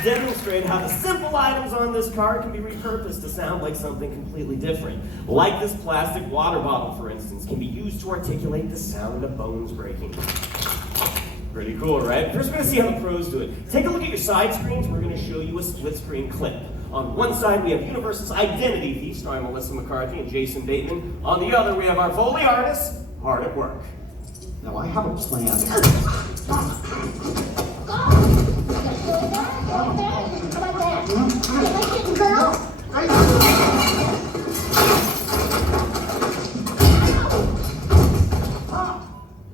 to demonstrate how the simple items on this card can be repurposed to sound like something completely different. Like this plastic water bottle, for instance, can be used to articulate the sound of bones breaking. Pretty cool, right? First, we're going to see how the pros do it. Take a look at your side screens. We're going to show you a split screen clip. On one side, we have Universal's Identity Thief, starring Melissa McCarthy and Jason Bateman. On the other, we have our Foley artists, hard at work. Now I have a plan.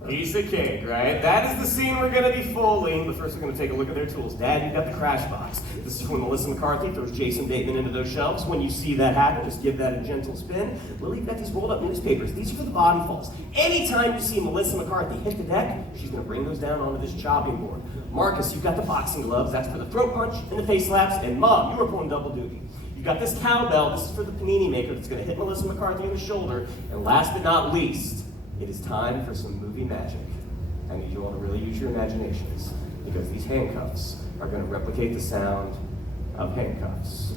Piece of cake, right? That is the scene we're going to be Foleying, but first we're going to take a look at their tools. Dad, you've got the crash box. This is when Melissa McCarthy throws Jason Bateman into those shelves. When you see that happen, just give that a gentle spin. Lily's got these rolled up newspapers. These are for the body falls. Anytime you see Melissa McCarthy hit the deck, she's going to bring those down onto this chopping board. Marcus, you've got the boxing gloves. That's for the throat punch and the face slaps. And Mom, you are pulling double duty. You've got this cowbell. This is for the panini maker that's going to hit Melissa McCarthy in the shoulder. And last but not least, it is time for some movie magic. I need you all to really use your imaginations, because these handcuffs are going to replicate the sound of handcuffs.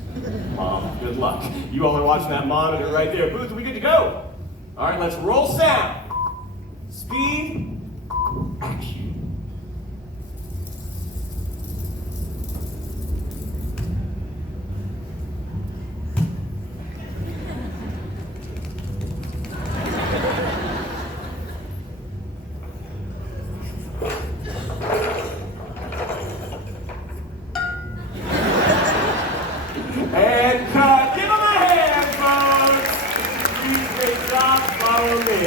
Mom, good luck. You all are watching that monitor right there. Booth, are we good to go? All right, let's roll sound. Speed, action. And cut. Give him a hand, folks. Great job. Follow me.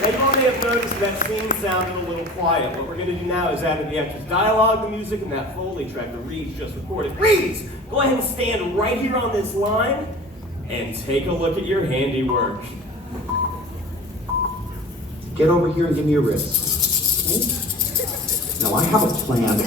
Now, you all may have noticed that scene sounded a little quiet. What we're going to do now is add in the extras dialogue, the music, and that Foley track that Reeves just recorded. Reeves, go ahead and stand right here on this line and take a look at your handiwork. Get over here and give me your wrist. Now I have a plan.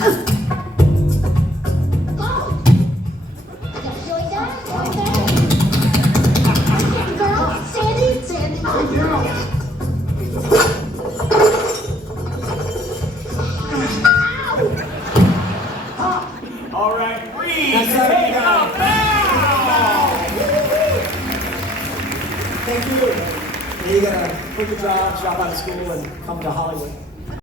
All right, Reeves, take a bow! Thank you. You got a perfect job, drop out of school, and come to Hollywood.